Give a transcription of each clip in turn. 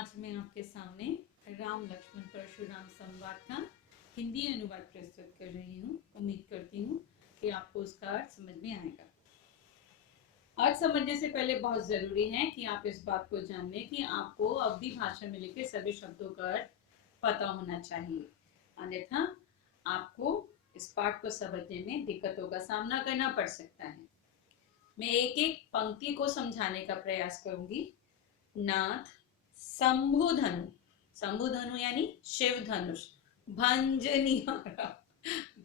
आज मैं आपके सामने राम लक्ष्मण परशुराम संवाद का हिंदी अनुवाद प्रस्तुत कर रही हूँ। उम्मीद करती हूँ कि आपको उसका अर्थ समझ में आएगा। अर्थ समझने से पहले बहुत जरूरी है कि आप इस बात को जान लें कि आपको अवधी भाषा में लिखे सभी शब्दों का अर्थ पता होना चाहिए, अन्यथा आपको इस पाठ को समझने में दिक्कतों का सामना करना पड़ सकता है। मैं एक एक पंक्ति को समझाने का प्रयास करूंगी। नाथ शंभुधनु, शंभुधनु यानी शिव धनुष, भंज निहारा,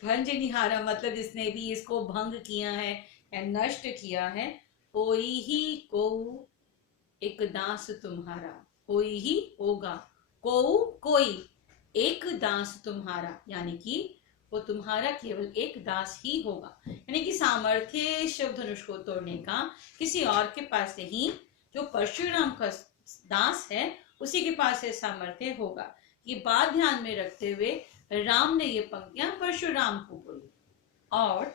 भंज निहारा मतलब जिसने भी इसको भंग किया है या नष्ट किया है, कोई ही को एक दास तुम्हारा, कोई ही होगा, को कोई एक दास तुम्हारा, यानी कि वो तुम्हारा केवल एक दास ही होगा। यानी कि सामर्थ्य शिव धनुष को तोड़ने का किसी और के पास नहीं, जो परशुराम का दास है उसी के पास ये सामर्थ्य होगा। ये बात ध्यान में रखते हुए राम ने ये पंक्तियां परशुराम को बोली। और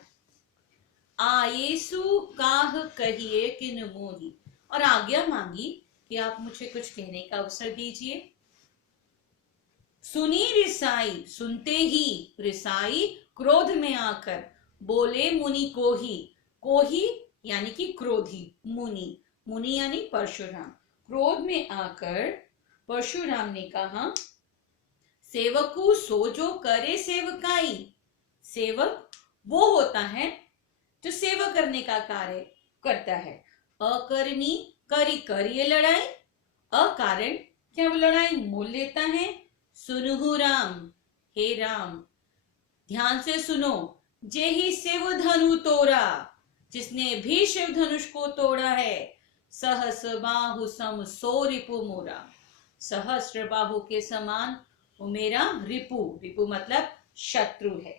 आयेसु काह कहिए किन मोही, और आज्ञा मांगी कि आप मुझे कुछ कहने का अवसर दीजिए। सुनी रिसाई, सुनते ही रिसाई क्रोध में आकर बोले मुनि को ही यानी कि क्रोधी, मुनि, मुनि यानी परशुराम। क्रोध में आकर परशुराम ने कहा, सेवकु सो जो करे सेवकाई। सेवक वो होता है जो सेवा करने का कार्य करता है। अकरनी करी कर ये लड़ाई, अकारण क्या वो लड़ाई मोल लेता है। सुनहु राम, हे राम ध्यान से सुनो, जे ही शिव धनु तोड़ा, जिसने भी शिव धनुष को तोड़ा है। सहस बाहु सम सो रिपु मोरा, सहस्र बाहु के समान वो मेरा रिपु, रिपु मतलब शत्रु है।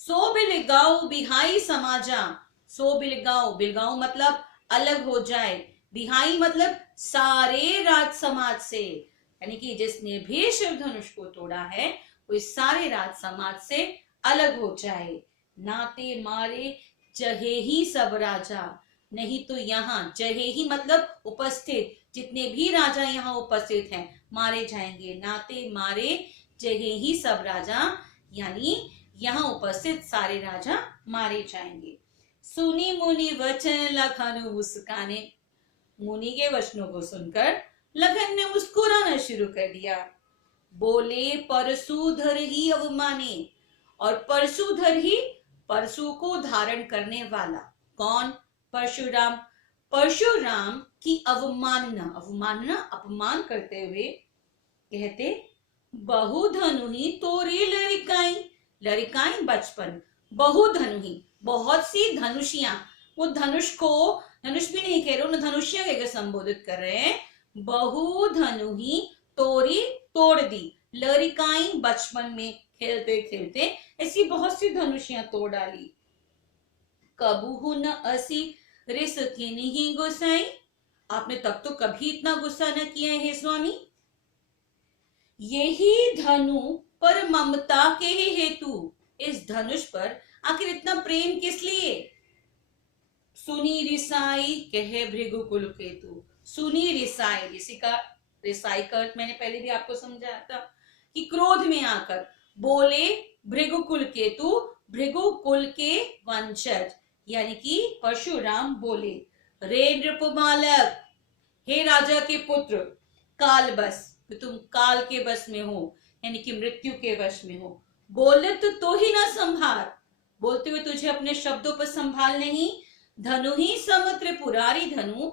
सो बिलगाओ बिहाई समाजा, सो बिलगाओ, बिलगाओ मतलब अलग हो जाए, बिहाई मतलब सारे राज समाज से, यानी कि जिसने भी शिव धनुष को तोड़ा है वो इस सारे राज समाज से अलग हो जाए। नाते मारे चहे ही सब राजा, नहीं तो यहाँ चहे ही मतलब उपस्थित, जितने भी राजा यहाँ उपस्थित हैं मारे जाएंगे। नाते मारे चहे ही सब राजा, यानी यहाँ उपस्थित सारे राजा मारे जाएंगे। सुनी मुनि वचन लखन मुस्काने, मुनि के वचनों को सुनकर लखन ने मुस्कुराना शुरू कर दिया। बोले परशुधर ही अवमाने, और परशुधर ही परशु को धारण करने वाला कौन? परशुराम। परशुराम की अवमानना, अवमानना अपमान करते हुए कहते, बहुधनु ही तोरी लड़िकाई, लड़िकाई बचपन, बहुधनु ही बहुत सी धनुषियां, वो धनुष को धनुष भी नहीं कह रहे, उन्हें धनुषियां कहकर संबोधित कर रहे हैं। बहुधनु ही तोरी तोड़ दी, लड़िकाई बचपन में खेलते खेलते ऐसी बहुत सी धनुषियां तोड़ डाली। कबूहु न असी रिस किन्ही गुस्साई, आपने तब तो कभी इतना गुस्सा न किया है स्वामी। यही धनु पर ममता के ही हेतु, इस धनुष पर आखिर इतना प्रेम किस लिए। सुनी रिसाई कहे भृगुकुल केतु, सुनी रिसाई, इसी का रिसाई का अर्थ मैंने पहले भी आपको समझाया था कि क्रोध में आकर बोले भृगुकुल केतु, भृगुकुल के वंशज, यानी कि परशुराम बोले, रे नृपबालक, हे राजा के पुत्र, काल बस, तुम काल के बस में हो, यानी कि मृत्यु के वश में हो। बोलत तो ही ना संभार, बोलते हुए तुझे अपने शब्दों पर संभाल नहीं। धनु ही सम त्रिपुरारी, धनु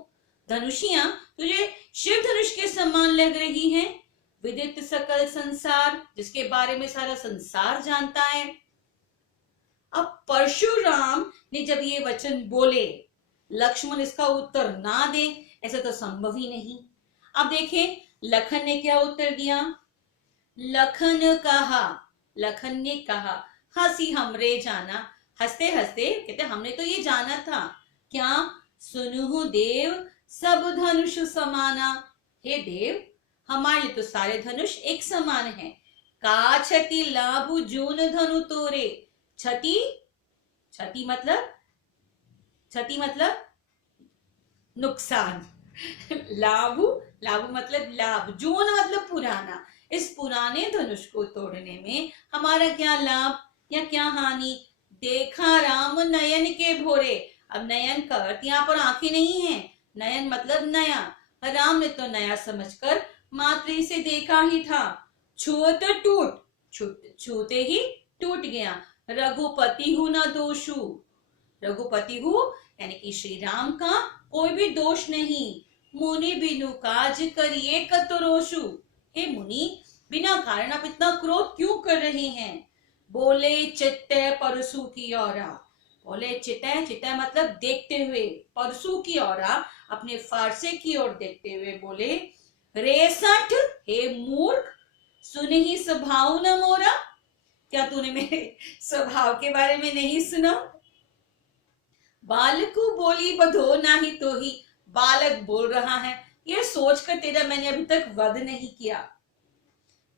धनुषियां तुझे शिव धनुष के समान लग रही हैं। विदित सकल संसार, जिसके बारे में सारा संसार जानता है। अब परशुराम ने जब ये वचन बोले, लक्ष्मण इसका उत्तर ना दे ऐसा तो संभव ही नहीं। अब देखें लखन ने क्या उत्तर दिया। लखन कहा, लखन ने कहा, हंसी हमरे जाना, हंसते हंसते कहते हमने तो ये जाना था। क्या? सुनुहु देव सब धनुष समाना, हे देव हमारे लिए तो सारे धनुष एक समान है। का क्षति लाभु जून धनु तोरे, क्षति, क्षति मतलब नुकसान, लाभु, लाभु मतलब लाभ, जून मतलब पुराना। इस पुराने धनुष को तोड़ने में हमारा क्या लाभ या क्या हानि? देखा राम नयन के भोरे। अब नयन का अर्थ यहाँ पर आंखें नहीं है, नयन मतलब नया। राम ने तो नया समझकर मात्र इसे देखा ही था। छुअत टूट, छूते ही टूट गया। रघुपति हूं न दोषु, रघुपति हूं यानी कि श्री राम का कोई भी दोष नहीं। मुनि बिनु काज करिए कतरोषु, हे मुनि बिना कारण आप इतना क्रोध क्यों कर रहे हैं? बोले चित्ते परसु की ओरा, बोले चित्ते, चित्ते मतलब देखते हुए, परसु की ओरा अपने फारसे की ओर देखते हुए बोले, रेसठ हे मूर्ख सुन ही स्वभाव न मोरा, क्या तूने मेरे स्वभाव के बारे में नहीं सुना? बालकु बोली बधो नाही तो ही, बालक बोल रहा है यह सोचकर तेरा मैंने अभी तक वध नहीं किया।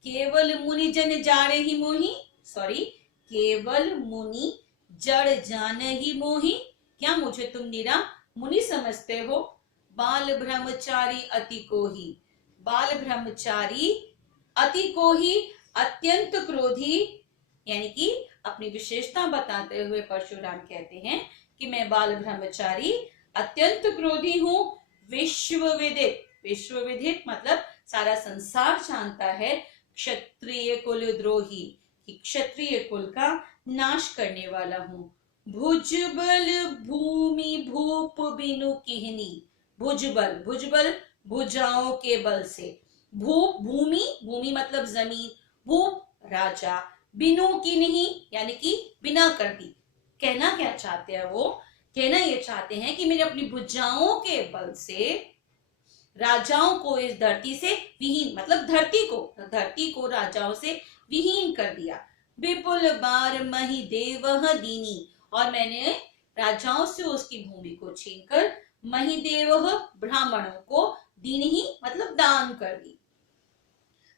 केवल मुनि जन जाने ही मोही, सॉरी, केवल मुनि जड़ जाने ही मोही, क्या मुझे तुम निरा मुनि समझते हो? बाल ब्रह्मचारी अति को ही, बाल ब्रह्मचारी अति को ही, अत्यंत क्रोधी, यानी कि अपनी विशेषता बताते हुए परशुराम कहते हैं कि मैं बाल ब्रह्मचारी अत्यंत क्रोधी हूं। विश्व विदित, विश्व विदित मतलब सारा संसार जानता है, क्षत्रिय कुल द्रोही, कि क्षत्रिय कुल का नाश करने वाला हूं। भुजबल भूमि भूप बिनु किहनी, भुजबल, भुजबल भुजाओं के बल से, भूप भूमि, भूमि मतलब जमीन, भूप राजा, बिनु की नहीं यानी कि बिना कर दी। कहना क्या चाहते हैं वो? कहना ये चाहते हैं कि मेरे अपनी भुजाओं के बल से राजाओं को इस धरती से विहीन, मतलब धरती को राजाओं से विहीन कर दिया। विपुल बार मही देवह दीनी, और मैंने राजाओं से उसकी भूमि को छीनकर महिदेवह ब्राह्मणों को दीनी ही मतलब दान कर दी।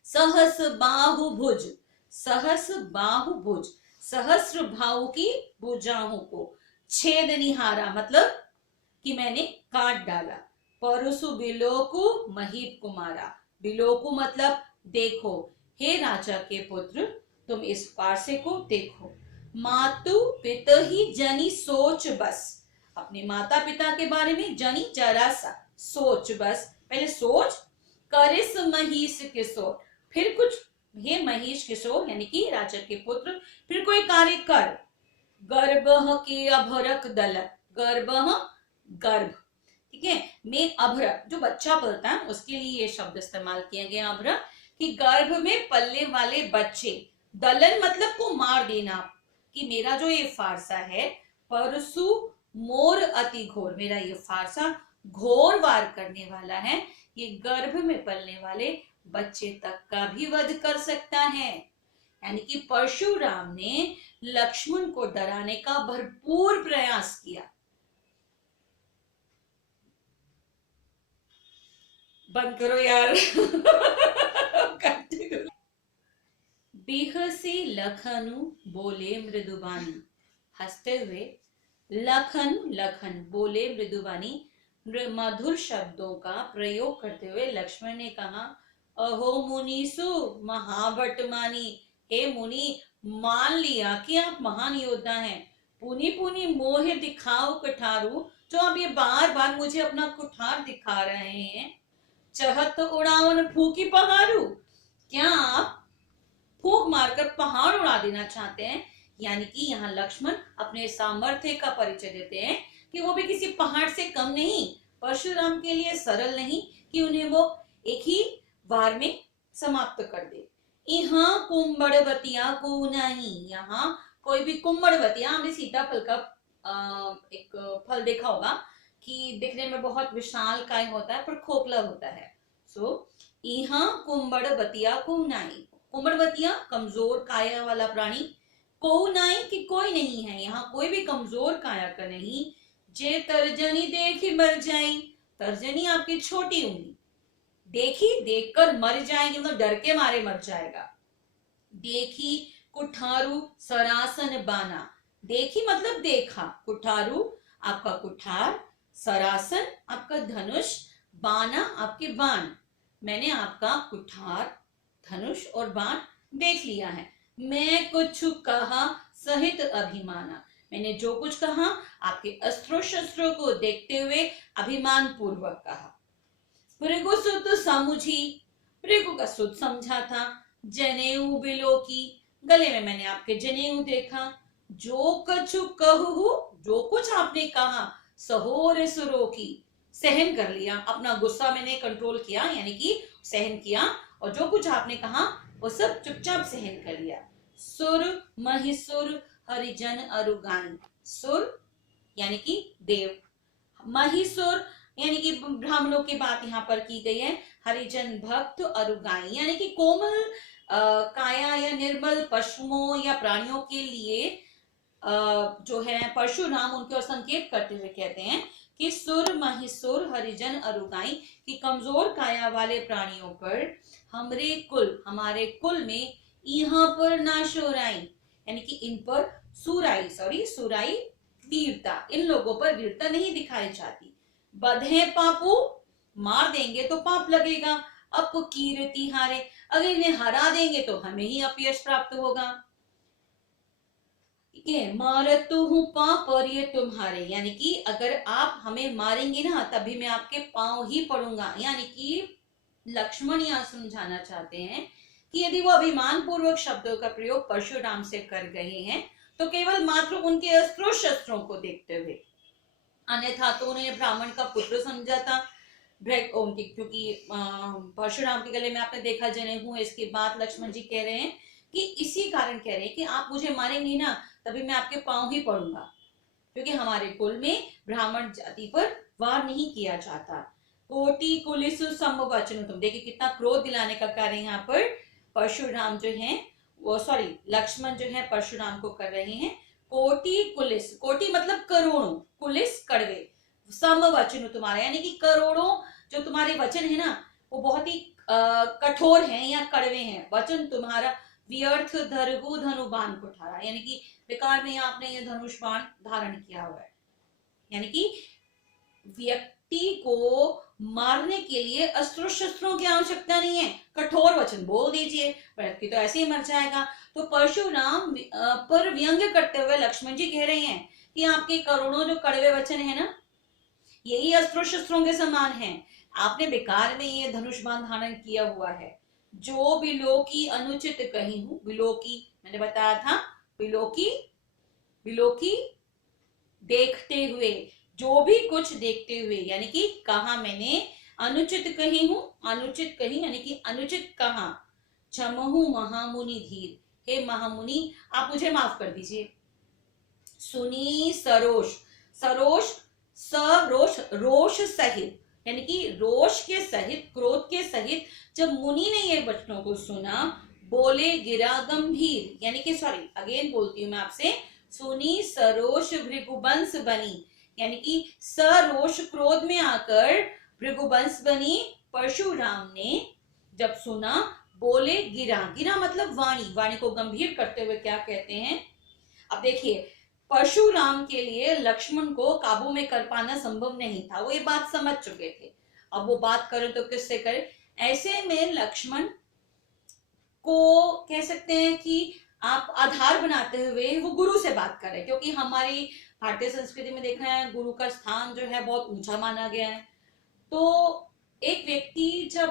सहस बाहुभुज, सहस बाहुभुज, सहस्र भाव की भुजाओं को छेद निहारा मतलब कि मैंने काट डाला। परसु बिलोकु महीप कुमारा, बिलोकु मतलब देखो, हे राजा के पुत्र तुम इस फारसे को देखो। मातु पिता ही जनी सोच बस, अपने माता पिता के बारे में जनी जरा सा, सोच बस, पहले सोच। करिस महिष किशोर, फिर कुछ, हे महिष किशोर यानी कि राजा के पुत्र फिर कोई कार्य कर। गर्भ के अभरक दल, गर्भ गर्भ, ठीक है, में अभरक जो बच्चा पलता है उसके लिए ये शब्द इस्तेमाल किया गया अभरक, कि गर्भ में पलने वाले बच्चे। दलन मतलब को मार देना, कि मेरा जो ये फारसा है परसु मोर अति घोर, मेरा ये फारसा घोर वार करने वाला है, ये गर्भ में पलने वाले बच्चे तक का भी वध कर सकता है। यानी कि परशुराम ने लक्ष्मण को डराने का भरपूर प्रयास किया। बंद करो यार। बिहसी लखनु बोले मृदुबानी, हंसते हुए लखन बोले मृदुबानी, मधुर शब्दों का प्रयोग करते हुए लक्ष्मण ने कहा, अहो मुनीसु महाभट मानी, हे मुनि मान लिया कि आप महान योद्धा हैं। पुनी पुनी मोह दिखाओ कुठारू, जो आप ये बार बार मुझे अपना कुठार दिखा रहे हैं। चहत उड़ावन फूकी पहाड़ू, क्या आप फूक मारकर पहाड़ उड़ा देना चाहते हैं? यानी कि यहाँ लक्ष्मण अपने सामर्थ्य का परिचय देते हैं कि वो भी किसी पहाड़ से कम नहीं, परशुराम के लिए सरल नहीं कि उन्हें वो एक ही वार में समाप्त कर दे। यहाँ कुंभड़वतिया को नहीं, यहाँ कोई भी कुंभड़वतिया, हमने सीताफल का एक फल देखा होगा कि दिखने में बहुत विशाल काय होता है पर खोखला होता है। सो यहाँ कुंभड़वतिया को नहीं, कुंभड़वतिया कमजोर काया वाला प्राणी, को नहीं कि कोई नहीं है, यहाँ कोई भी कमजोर काया का नहीं। जे तर्जनी देखी मर जाई, तर्जनी आपकी छोटी उंगली, देखी देखकर मर जाएगी मतलब डर के मारे मर जाएगा। देखी कुठारू सरासन बाना, देखी मतलब देखा, कुठारू आपका कुठार, सरासन आपका धनुष, बाना आपके बाण, मैंने आपका कुठार, धनुष और बाण देख लिया है। मैं कुछ कहा सहित अभिमाना, मैंने जो कुछ कहा आपके अस्त्रों शस्त्रों को देखते हुए अभिमान पूर्वक कहा। भृगु सुत समुझी, भृगु का सुत समझा था। जनेऊ बिलो की, गले में मैंने आपके जनेऊ देखा। जो कछु कहू, जो कुछ आपने कहा सहोर सुरो की, सहन कर लिया, अपना गुस्सा मैंने कंट्रोल किया, यानी कि सहन किया, और जो कुछ आपने कहा वो सब चुपचाप सहन कर लिया। सुर महिसुर हरिजन अरुगाई, सुर यानी कि देव, महिसुर यानी कि ब्राह्मणों की बात यहाँ पर की गई है। हरिजन भक्त, अरुगाई यानी कि कोमल काया या निर्मल पशुओं या प्राणियों के लिए जो है परशुराम उनके और संकेत करते हुए कहते हैं कि सुर महिसुर हरिजन अरुगाई, कि कमजोर काया वाले प्राणियों पर हमारे कुल में यहाँ पर ना शोराई, यानी कि इन पर सुराई वीरता, इन लोगों पर वीरता नहीं दिखाई जाती। बधे पापू, मार देंगे तो पाप लगेगा। अप कीर्ति हारे, अगर इन्हें हरा देंगे तो हमें ही अपयश प्राप्त होगा। ठीक है, मारतु हूं पाप और ये तुम्हारे, यानी कि अगर आप हमें मारेंगे ना तभी मैं आपके पांव ही पड़ूंगा। यानी कि लक्ष्मण यहाँ समझाना चाहते हैं कि यदि वो अभिमान पूर्वक शब्दों का प्रयोग परशुराम से कर रहे हैं तो केवल मात्र उनके अस्त्रों शस्त्रों को देखते हुए, अन्यथा तो उन्हें ब्राह्मण का पुत्र समझा था। क्योंकि परशुराम के गले में आपने देखा जनेऊ, इसके बाद लक्ष्मण जी कह रहे हैं कि इसी कारण कह रहे हैं कि आप मुझे मारेंगे ना तभी मैं आपके पांव ही पड़ूंगा, क्योंकि हमारे कुल में ब्राह्मण जाति पर वार नहीं किया जाता। कोटि कुलिस समवचन, तुम देखिए कितना क्रोध दिलाने का कार्य यहाँ पर परशुराम जो है वो लक्ष्मण जो है परशुराम को कर रहे हैं। कोटि कुलिस, कोटि मतलब करोड़ों, कुलिस कड़वे, समवचन तुम्हारा, यानी कि करोड़ों जो तुम्हारे वचन है ना वो बहुत ही कठोर हैं या कड़वे हैं। वचन तुम्हारा व्यर्थ धरगु धनु बाण कुठारा, यानी कि बेकार में आपने ये धनुष बाण धारण किया हुआ है। यानी कि व्यक्ति को मारने के लिए अस्त्र शस्त्रों की आवश्यकता नहीं है, कठोर वचन बोल दीजिए, व्यक्ति तो ऐसे ही मर जाएगा। तो परशुराम पर व्यंग्य करते हुए लक्ष्मण जी कह रहे हैं कि आपके करोड़ों जो कड़वे वचन है ना यही अस्त्र शस्त्रों के समान हैं। आपने बेकार में ये धनुष बाण धारण किया हुआ है। जो बिलोकी अनुचित कही हूं, बिलोकी मैंने बताया था, बिलोकी देखते हुए, जो भी कुछ देखते हुए, यानी कि कहा मैंने अनुचित कही हूं, अनुचित कही यानी कि अनुचित कहा। क्षमहु महामुनि धीर, हे महामुनि आप मुझे माफ कर दीजिए। सुनी सरोष, सरोष रोष सहित, यानी कि रोष के सहित, क्रोध के सहित जब मुनि ने ये वचनों को सुना, बोले गिरा गंभीर, यानी कि अगेन बोलती हूं मैं आपसे, सुनी सरोष भृगुवंश बनी, यानी कि सरोष क्रोध में आकर भृगुवंश बनी। परशुराम ने जब सुना, बोले गिरा मतलब वाणी को गंभीर करते हुए क्या कहते हैं। अब देखिए परशुराम के लिए लक्ष्मण को काबू में कर पाना संभव नहीं था, वो ये बात समझ चुके थे। अब वो बात करें तो किससे करें, ऐसे में लक्ष्मण को कह सकते हैं कि आप आधार बनाते हुए वो गुरु से बात करें, क्योंकि हमारी भारतीय संस्कृति में देखा है गुरु का स्थान जो है बहुत ऊंचा माना गया है। तो एक व्यक्ति जब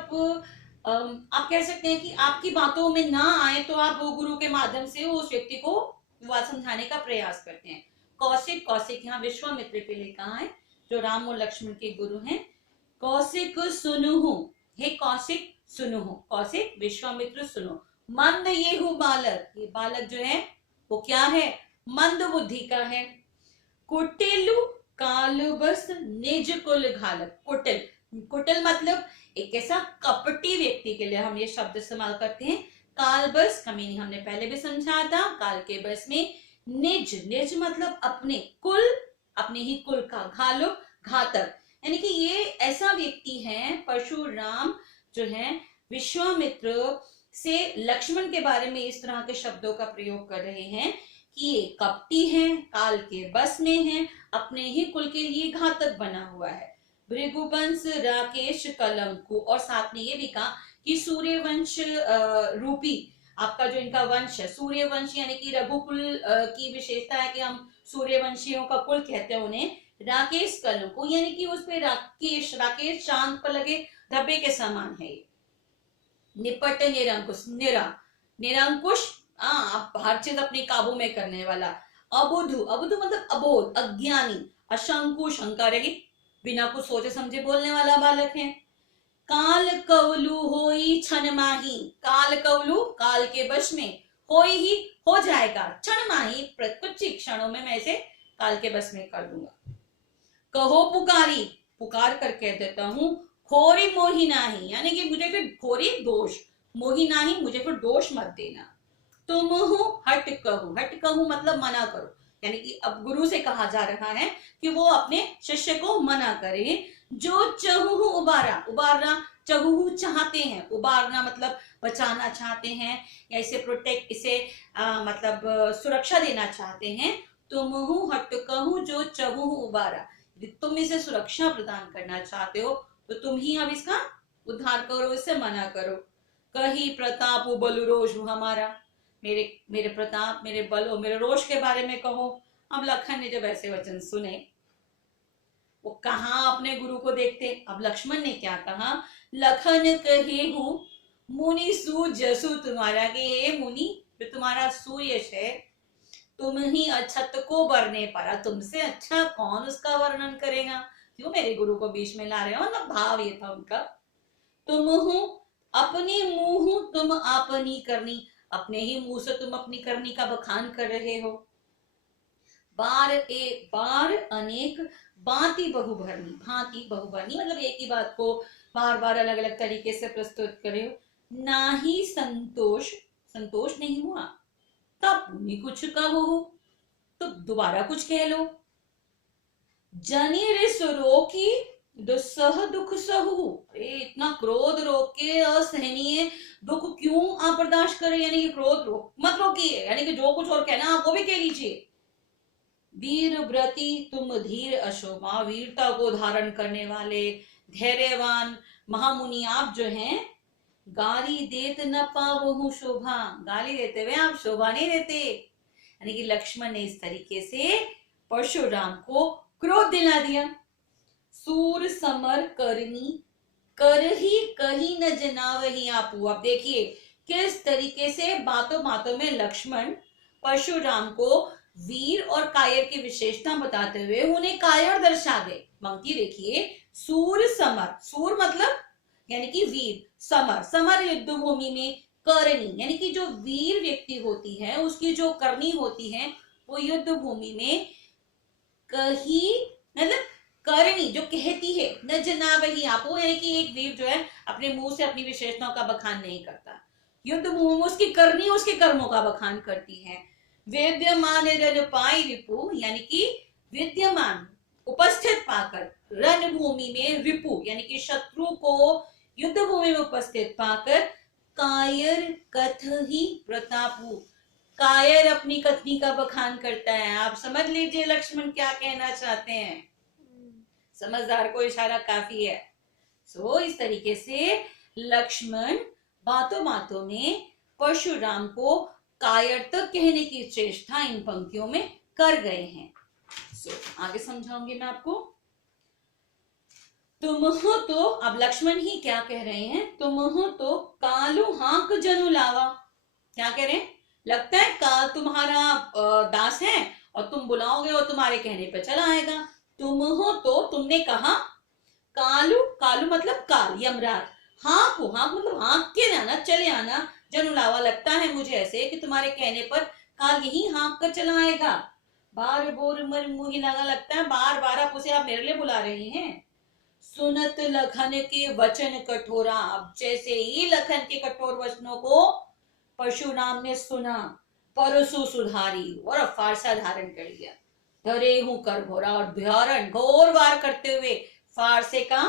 आप कह सकते हैं कि आपकी बातों में ना आए तो आप वो गुरु के माध्यम से उस व्यक्ति को बात समझाने का प्रयास करते हैं। कौशिक यहाँ विश्वामित्र के लिए कहा है, जो राम और लक्ष्मण के गुरु हैं। कौशिक सुनुहु, हे कौशिक सुनुहु, कौशिक विश्वामित्र सुनो। मंद ये हूँ बालक, ये बालक जो है वो क्या है, मंद बुद्धि का है। कुटिलु काल बस निज कुल घालक, कुटिल मतलब एक ऐसा कपटी व्यक्ति के लिए हम ये शब्द इस्तेमाल करते हैं। काल बस हमने पहले भी समझा था, काल के बस में। निज मतलब अपने कुल, अपने ही कुल का, घालो घातक, यानी कि ये ऐसा व्यक्ति है परशुराम जो है विश्वामित्र से लक्ष्मण के बारे में इस तरह के शब्दों का प्रयोग कर रहे हैं कि ये कपटी है, काल के बस में है, अपने ही कुल के लिए घातक बना हुआ है। भृगुवंश राकेश कलंकु, और साथ में ये भी कहा कि सूर्यवंश रूपी आपका जो इनका वंश है, सूर्यवंश यानी कि रघुकुल की विशेषता है कि हम सूर्यवंशियों का कुल कहते हैं उन्हें। राकेश कलंकु यानी कि उस पे राकेश, राकेश चांद पर लगे धब्बे के समान है। निपट निरंकुश, निरंकुश, आप हर चीज अपने काबू में करने वाला। अबुधु, अबुधु मतलब अबोध, अज्ञानी। अशंकु, शंका रहित, बिना कुछ सोचे समझे बोलने वाला बालक है। काल कवलु होई छन माही, काल कवलु काल के वश में, होई ही हो जाएगा, क्षण माही कुछ ही क्षणों में मैं इसे काल के बस में कर दूंगा। कहो पुकारी, पुकार कर कह देता हूं, खोरी मोही नाही, यानी कि मुझे फिर खोरी दोष, मोही नाही मुझे फिर दोष मत देना। तुम हो हट कहूं, हट कहूं मतलब मना करो, यानी कि अब गुरु से कहा जा रहा है कि वो अपने शिष्य को मना करे। जो चहु उबारा, उबारना चहु चाहते हैं, उबारना मतलब बचाना चाहते हैं या इसे प्रोटेक्ट, इसे मतलब सुरक्षा देना चाहते हैं। तुम हट कहूं जो चहु उबारा, तुम इसे सुरक्षा प्रदान करना चाहते हो तो तुम ही अब इसका उद्धार करो, इससे मना करो। कही प्रताप बल रोष हमारा, मेरे मेरे प्रताप, मेरे बल और मेरे रोष के बारे में कहो। अब लखन ने जब ऐसे वचन सुने, वो कहा अपने गुरु को देखते। अब लक्ष्मण ने क्या कहा, लखन कहे हूं मुनि सु जसु तुम्हारा, के हे मुनि जो तुम्हारा सुयश है, तुम ही अछत को बरने पारा, तुमसे अच्छा कौन उसका वर्णन करेगा। क्यों मेरे गुरु को बीच में ला रहे हो, मतलब भाव ये था उनका। तुम हूं अपने मुंह तुम आपनी करनी, अपने ही मुंह से तुम अपनी करनी का बखान कर रहे हो। बार अनेक भांति बहुभरनी, भांति बहुभरनी मतलब एक ही बात को बार बार अलग अलग तरीके से प्रस्तुत करे हो। ना ही संतोष, संतोष नहीं हुआ तब पुण्य कुछ कहो, तो दोबारा कुछ कह लो। जनी रिस रोकी दुस्सह दुख सहु, इतना क्रोध रोक के असहनीय दुख क्यों आप बर्दाश्त करें, यानी कि क्रोध रोक मत रोकिए, यानी कि जो कुछ और कहना आप वो भी कह लीजिए। वीर व्रती तुम धीर अशोभा, वीरता को धारण करने वाले धैर्यवान महामुनि आप जो हैं, गाली देत न पावहु शोभा, गाली देते हुए आप शोभा नहीं देते। यानी कि लक्ष्मण ने इस तरीके से परशुराम को क्रोध दिला दिया। सूर समर करनी कर ही कहीं न जनावही आपू। अब देखिए किस तरीके से बातों बातों में लक्ष्मण परशुराम को वीर और कायर की विशेषता बताते हुए उन्हें कायर दर्शा गए। पंक्ति देखिए, सूर समर, सूर मतलब यानी कि वीर, समर, समर युद्ध भूमि में, करनी यानी कि जो वीर व्यक्ति होती है उसकी जो करनी होती है वो युद्ध भूमि में, कही मतलब करनी जो कहती है, न जना वही आपो, यानी कि एक वीर जो है अपने मुंह से अपनी विशेषताओं का बखान नहीं करता, युद्ध भूमि में उसकी करनी उसके कर्मों का बखान करती है। विद्यमान पाई रिपु, यानी कि विद्यमान उपस्थित पाकर, रणभूमि में रिपु यानी कि शत्रु को युद्ध भूमि में उपस्थित पाकर, कायर कथ ही प्रतापु, कायर अपनी कथनी का बखान करता है। आप समझ लीजिए लक्ष्मण क्या कहना चाहते हैं, समझदार को इशारा काफी है। सो इस तरीके से लक्ष्मण बातों बातों में परशुराम को कायर तक कहने की चेष्टा इन पंक्तियों में कर गए हैं। आगे समझाऊंगी मैं आपको। तुम हो तो, अब लक्ष्मण ही क्या कह रहे हैं, तुम हो तो कालू हाक जनु लावा, क्या कह रहे हैं, लगता है काल तुम्हारा दास है और तुम बुलाओगे और तुम्हारे कहने पे चला आएगा। तुम हो तो, तुमने कहा, कालू, कालू मतलब काल, यमराज, हाँक हो, हाँक मतलब हाँक के आना, चले आना, जनुलावा लगता है मुझे ऐसे कि तुम्हारे कहने पर काल यही हाँक कर चला आएगा। बार बोर मर मुही लगा, लगता है बार बार आप उसे आप मेरे लिए बुला रहे हैं। सुनत लखन के वचन कठोरा, अब जैसे ही लखन के कठोर वचनों को परशुराम ने सुना, परसु सुधारी और फारसा धारण कर लिया। धरे हूं कर घोरा, और धारण घोर वार करते हुए, फारसे का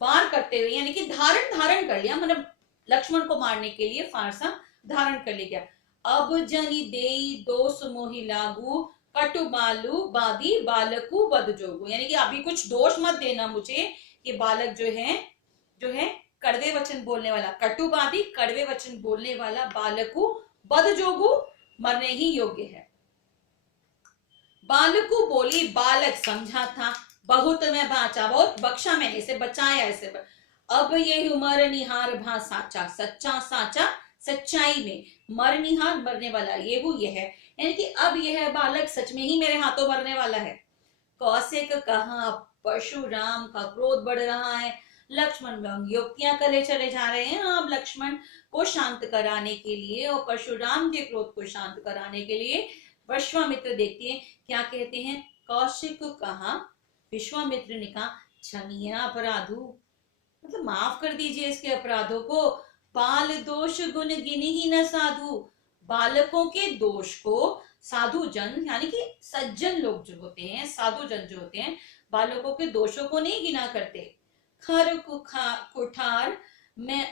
वार करते हुए यानी कि धारण कर लिया, मतलब लक्ष्मण को मारने के लिए फारसा धारण कर लिया। अब जनी देई दोष मोहि लागू, कटु बालू बादी बालकू बद जोगू, यानी कि अभी कुछ दोष मत देना मुझे ये बालक जो है कड़वे वचन बोलने वाला, कटुवादी कड़वे वचन बोलने वाला बालकु बद जोगु मरने ही योग्य है। बालकु बोली, बालक समझा था, बहुत मैं बाचा, बहुत बख्शा मैंने, इसे बचाया, इसे अब ये उमर निहार भा साचा, सच्चा साचा सच्चाई में, मर निहार मरने वाला, ये है, यानी कि अब यह बालक सच में ही मेरे हाथों मरने वाला है। कौशिक कहा, परशुराम का क्रोध बढ़ रहा है। लक्ष्मण युक्तियां करे चले जा रहे हैं अब लक्ष्मण को शांत कराने के लिए और परशुराम के क्रोध को शांत कराने के लिए। विश्वामित्र देखते हैं क्या कहते हैं। कौशिक को कहा, विश्वामित्र ने कहा, क्षमिया अपराधु, मतलब माफ कर दीजिए इसके अपराधों को। बाल दोष गुण गिन ही न साधु, बालकों के दोष को साधु जन यानी कि सज्जन लोग जो होते हैं, साधु जन जो होते हैं, बालकों के दोषों को नहीं गिना करते। खर कुठार में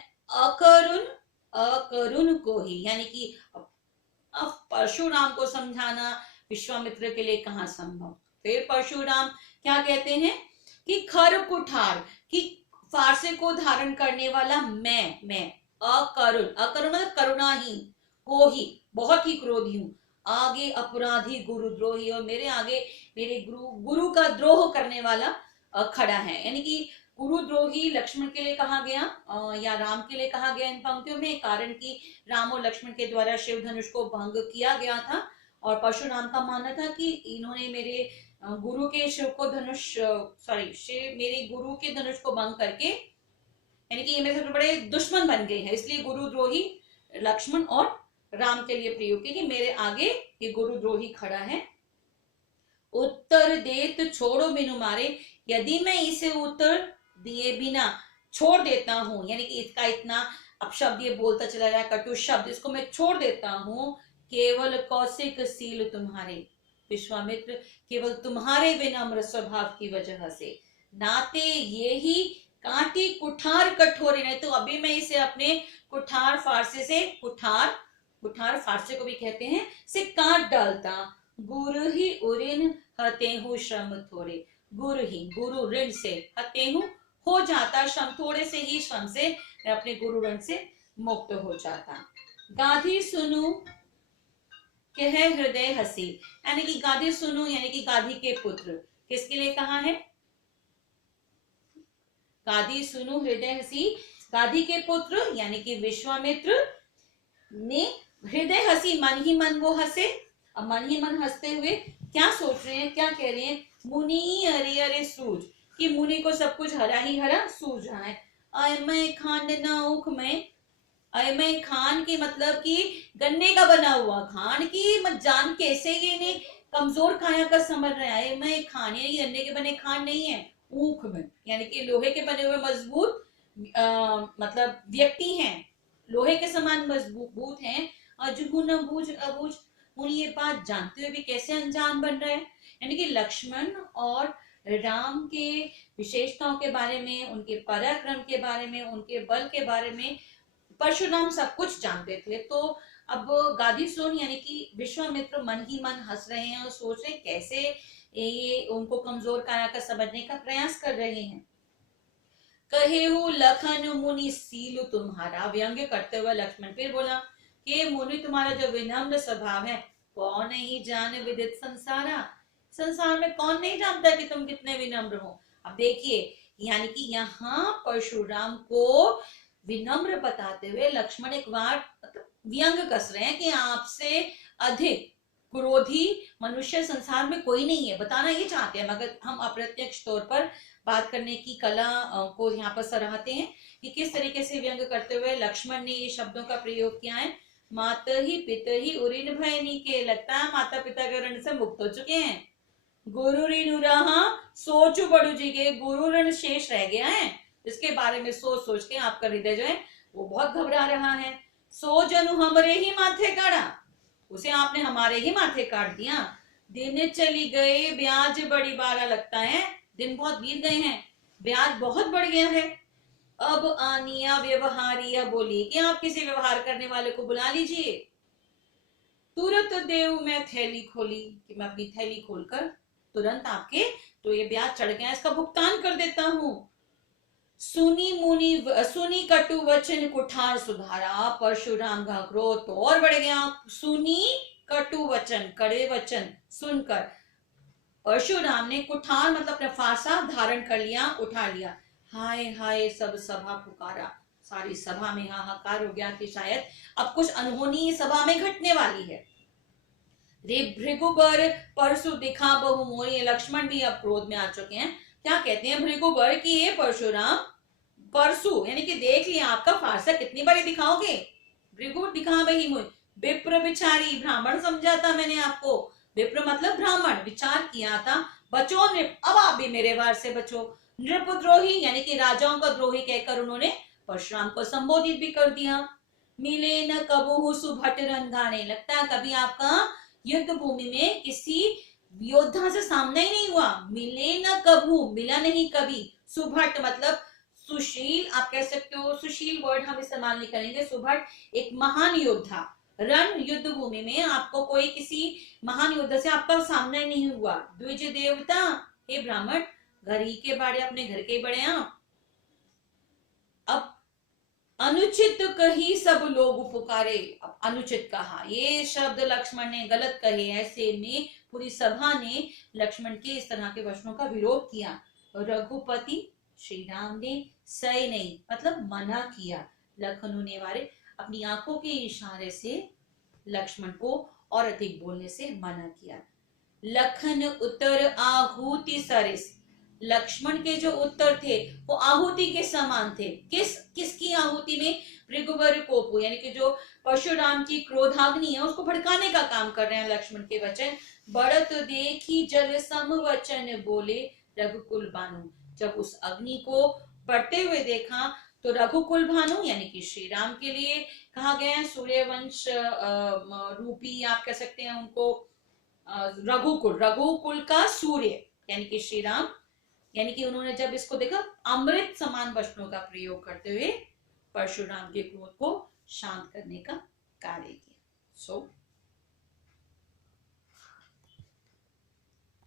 अकरुण को ही, यानी कि अब परशुराम को समझाना विश्वामित्र के लिए कहाँ संभव। फिर परशुराम क्या कहते हैं कि खर कुठार, कि फारसे को धारण करने वाला मैं अकरुण, अकरुण मतलब करुणाहीन, को ही बहुत ही क्रोधी हूं। आगे अपराधी गुरुद्रोही, और मेरे आगे मेरे गुरु का द्रोह करने वाला खड़ा है। यानी कि गुरुद्रोही लक्ष्मण के लिए कहा गया या राम के लिए कहा गया इन पंक्तियों में, कारण कि राम और लक्ष्मण के द्वारा शिव धनुष को भंग किया गया था और परशुराम का मानना था कि इन्होंने मेरे गुरु के शिव को धनुष मेरे गुरु के धनुष को भंग करके, यानी कि ये मेरे सबसे बड़े दुश्मन बन गए हैं, इसलिए गुरुद्रोही लक्ष्मण और राम के लिए प्रयोग किया कि मेरे आगे ये गुरुद्रोही खड़ा है। उत्तर देत छोड़ो बिनु मारे, यदि मैं इसे उत्तर दिए बिना छोड़ देता हूं, यानी कि इसका इतना अपशब्द ये बोलता चला रहा है, कटु शब्द, इसको मैं छोड़ देता हूं, केवल कौशिक सील तुम्हारे, विश्वामित्र केवल तुम्हारे विनम्र स्वभाव की वजह से, नाते ये ही कांटी कुठार कठोरी, नहीं तो अभी मैं इसे अपने कुठार फारसे से, कुठार फारसे को भी कहते हैं, से काट डालता। गुरु ही उरिन हतेहु श्रम थोड़े, गुरु ऋण से, हतेहु हो जाता, श्रम थोड़े से ही श्रम से मैं अपने गुरु ऋण से मुक्त हो जाता। गाधी सुनु कह हृदय हसी, यानी कि गाधी सुनु यानी कि गाधी के पुत्र, किसके लिए कहा है, गाधी सुनु हृदय हसी, गाधी के पुत्र यानी कि विश्वामित्र ने हृदय हसी, मन ही मन वो हंसे। अब मन ही मन हंसते हुए क्या सोच रहे हैं, क्या कह रहे हैं, मुनि अरे अरे सूझ, कि मुनि को सब कुछ हरा ही हरा सूझ रहा है। अयमय खान न ऊख में, अयमय खान की मतलब कि गन्ने का बना हुआ खान, की मत जान कैसे ये ने कमजोर काया का समझ रहे हैं। अयमय खान यानी गन्ने के बने खान नहीं है, ऊख में यानी कि लोहे के बने हुए मजबूत मतलब व्यक्ति हैं, लोहे के समान मजबूत हैं। अजहु न बूझ अबूझ, मुनि ये बात जानते हुए भी कैसे अनजान बन रहे हैं, यानी कि लक्ष्मण और राम के विशेषताओं के बारे में, उनके पराक्रम के बारे में, उनके बल के बारे में परशुराम सब कुछ जानते थे। तो अब गाधी सुन यानी कि विश्वामित्र मन ही मन हंस रहे हैं और सोच रहे कैसे ये उनको कमजोर काया का समझने का प्रयास कर रहे हैं। कहेहु लखन मुनि सीलु तुम्हारा, व्यंग्य करते हुए लक्ष्मण फिर बोला कि मुनि तुम्हारा जो विनम्र स्वभाव है, कौन नहीं जाने विदित संसारा, संसार में कौन नहीं जानता कि तुम कितने विनम्र हो। अब देखिए यानी कि यहाँ परशुराम को विनम्र बताते हुए लक्ष्मण एक बार व्यंग कस रहे हैं कि आपसे अधिक क्रोधी मनुष्य संसार में कोई नहीं है, बताना ये चाहते हैं, मगर हम अप्रत्यक्ष तौर पर बात करने की कला को यहाँ पर सराहते हैं कि किस तरीके से व्यंग करते हुए लक्ष्मण ने ये शब्दों का प्रयोग किया है। मात ही पिता ही उरिन भयनी के, लगता है माता पिता के ऋण से मुक्त हो चुके हैं। गुरु ऋण रहा सोच बड़ू जी के, गुरु ऋण शेष रह गया है, इसके बारे में सोच सोच के आपका हृदय जो है वो बहुत घबरा रहा है। सो जनु हमरे ही माथे काटा, उसे आपने हमारे ही माथे काट दिया। दिन चली गए ब्याज बड़ी बाला, लगता है दिन बहुत बीत गए हैं, ब्याज बहुत बढ़ गया है। अब आनिया व्यवहारिया बोली कि आप किसी व्यवहार करने वाले को बुला लीजिए। तुरंत देव मैं थैली खोली, कि मैं अपनी थैली खोलकर तुरंत आपके तो ये ब्याज चढ़ गया इसका भुगतान कर देता हूँ। सुनी कटु वचन कुठार सुधारा, परशुराम का क्रोध तो और बढ़ गया। सुनी कटु वचन, कड़े वचन सुनकर परशुराम ने कुठार मतलब अपना फांसा धारण कर लिया, उठा लिया। हाय हाय सब सभा पुकारा, सारी सभा में हाहाकार हो गया कि शायद अब कुछ अनहोनी सभा में घटने वाली है। रे भृगुबर परसु दिखा बहु मोरी, लक्ष्मण भी अब क्रोध में आ चुके हैं। क्या कहते हैं भृगुबर कि ये परशुराम परसु यानी कि देख लिया आपका फारसा, कितनी बारी दिखाओगे। भृगु दिखा बही मोरी, विप्र विचारी, ब्राह्मण समझा था मैंने आपको, विप्र मतलब ब्राह्मण, विचार किया था। बचो नृप, अब आप भी मेरे वार से बचो। नृपद्रोही यानी कि राजाओं का द्रोही कहकर उन्होंने परशुराम को संबोधित भी कर दिया। मिले न कबहु सुभट रंगाने, लगता है कभी आपका युद्ध भूमि में किसी योद्धा से सामना ही नहीं हुआ। मिले न कबहु, मिला नहीं कभी। सुभट मतलब सुशील, आप कह सकते हो सुशील वर्ड हम इस्तेमाल नहीं करेंगे। सुभट एक महान योद्धा, रण युद्ध भूमि में आपको कोई किसी महान योद्धा से आपका सामना ही नहीं हुआ। द्विज देवता, हे ब्राह्मण घर ही के बाड़े, अपने घर के बड़े आप। अब अनुचित कही सब लोग पुकारे, अब अनुचित कहा, ये शब्द लक्ष्मण ने गलत कहे। ऐसे में पूरी सभा ने लक्ष्मण के इस तरह के वचनों का विरोध किया। रघुपति श्री राम ने सही नहीं मतलब मना किया। लखनऊ ने वारे अपनी आंखों के इशारे से लक्ष्मण को और अधिक बोलने से मना किया। लखन उत्तर आहुति सरिस, लक्ष्मण के जो उत्तर थे वो आहुति के समान थे। किसकी आहुति में? भृगुवर कोपु यानी कि जो परशुराम की क्रोधाग्नि है उसको भड़काने का काम कर रहे हैं लक्ष्मण के वचन। बढ़त देखी जल सम वचन बोले रघुकुल भानु, जब उस अग्नि को बढ़ते हुए देखा तो रघुकुल भानु यानी कि श्री राम के लिए कहा गया है। सूर्यवंश रूपी आप कह सकते हैं उनको रघुकुल, रघुकुल का सूर्य यानी कि श्री राम, यानी कि उन्होंने जब इसको देखा अमृत समान वचनों का प्रयोग करते हुए परशुराम के क्रोध को शांत करने का कार्य किया। सो